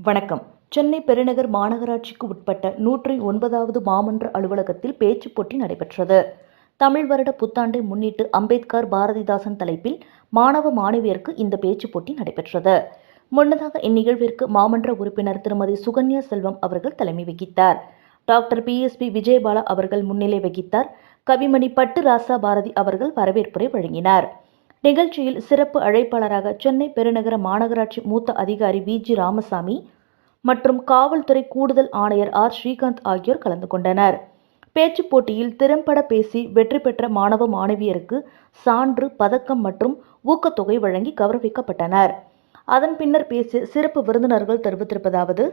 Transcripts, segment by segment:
வணக்கம். சென்னை பெருநகர் மாநகராட்சிக்கு உட்பட்ட நூற்றி ஒன்பதாவது மாமன்ற அலுவலகத்தில் பேச்சுப் போட்டி நடைபெற்றது. தமிழ் வருட புத்தாண்டை முன்னிட்டு அம்பேத்கர் பாரதிதாசன் தலைப்பில் மாணவ மாணவியருக்கு இந்த பேச்சு போட்டி நடைபெற்றது. முன்னதாக இந்நிகழ்விற்கு மாமன்ற உறுப்பினர் திருமதி சுகன்யா செல்வம் அவர்கள் தலைமை வகித்தார். Doctor P. S. P. Vijayabala அவர்கள் முன்னிலை வகித்தார். கவிமணி பட்டு ராசா பாரதி அவர்கள் வரவேற்புரை வழங்கினார். நிகழ்ச்சியில் சிறப்பு அழைப்பாளராக சென்னை பெருநகர மாநகராட்சி மூத்த அதிகாரி வி. ஜி. ராமசாமி மற்றும் காவல்துறை கூடுதல் ஆணையர் ஆர். ஸ்ரீகாந்த் ஆகியோர் கலந்து கொண்டனர். பேச்சுப் போட்டியில் திறம்பட பேசி வெற்றி பெற்ற மாணவ மாணவியருக்கு சான்று பதக்கம் மற்றும் ஊக்கத்தொகை வழங்கி கௌரவிக்கப்பட்டனர். அதன் பின்னர் பேசிய சிறப்பு விருந்தினர்கள் தெரிவித்திருப்பதாவது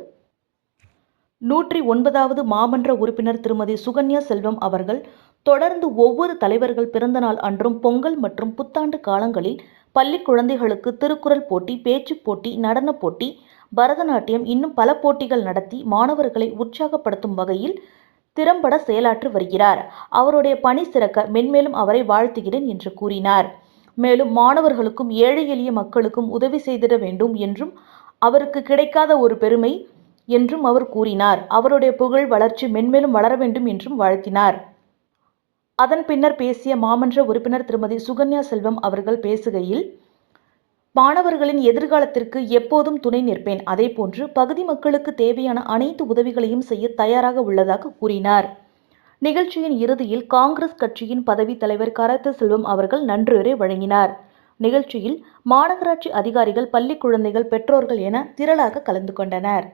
நூற்றி ஒன்பதாவது மாமன்ற உறுப்பினர் திருமதி சுகன்யா செல்வம் அவர்கள் தொடர்ந்து ஒவ்வொரு தலைவர்கள் பிறந்தநாள் அன்றும் பொங்கல் மற்றும் புத்தாண்டு காலங்களில் பள்ளி குழந்தைகளுக்கு திருக்குறள் போட்டி பேச்சுப் போட்டி நடனப் போட்டி பரதநாட்டியம் இன்னும் பல போட்டிகள் நடத்தி மாணவர்களை உற்சாகப்படுத்தும் வகையில் திறம்பட செயலாற்றி வருகிறார். அவருடைய பணி சிறக்க மென்மேலும் அவரை வாழ்த்துகிறேன் என்று கூறினார். மேலும் மாணவர்களுக்கும் ஏழை எளிய மக்களுக்கும் உதவி செய்திட வேண்டும் என்றும் அவருக்கு கிடைக்காத ஒரு பெருமை என்றும் அவர் கூறினார். அவருடைய புகழ் வளர்ச்சி மென்மேலும் வளர வேண்டும் என்றும் வாழ்த்தினார். அதன் பின்னர் பேசிய மாமன்ற உறுப்பினர் திருமதி சுகன்யா செல்வம் அவர்கள் பேசுகையில் மாணவர்களின் எதிர்காலத்திற்கு எப்போதும் துணை நிற்பேன். அதேபோன்று பகுதி மக்களுக்கு தேவையான அனைத்து உதவிகளையும் செய்ய தயாராக உள்ளதாக கூறினார். நிகழ்ச்சியின் இறுதியில் காங்கிரஸ் கட்சியின் பதவி தலைவர் கரத்த செல்வம் அவர்கள் நன்றியுரை வழங்கினார். நிகழ்ச்சியில் மாநகராட்சி அதிகாரிகள் பள்ளி குழந்தைகள் பெற்றோர்கள் என திரளாக கலந்து கொண்டனர்.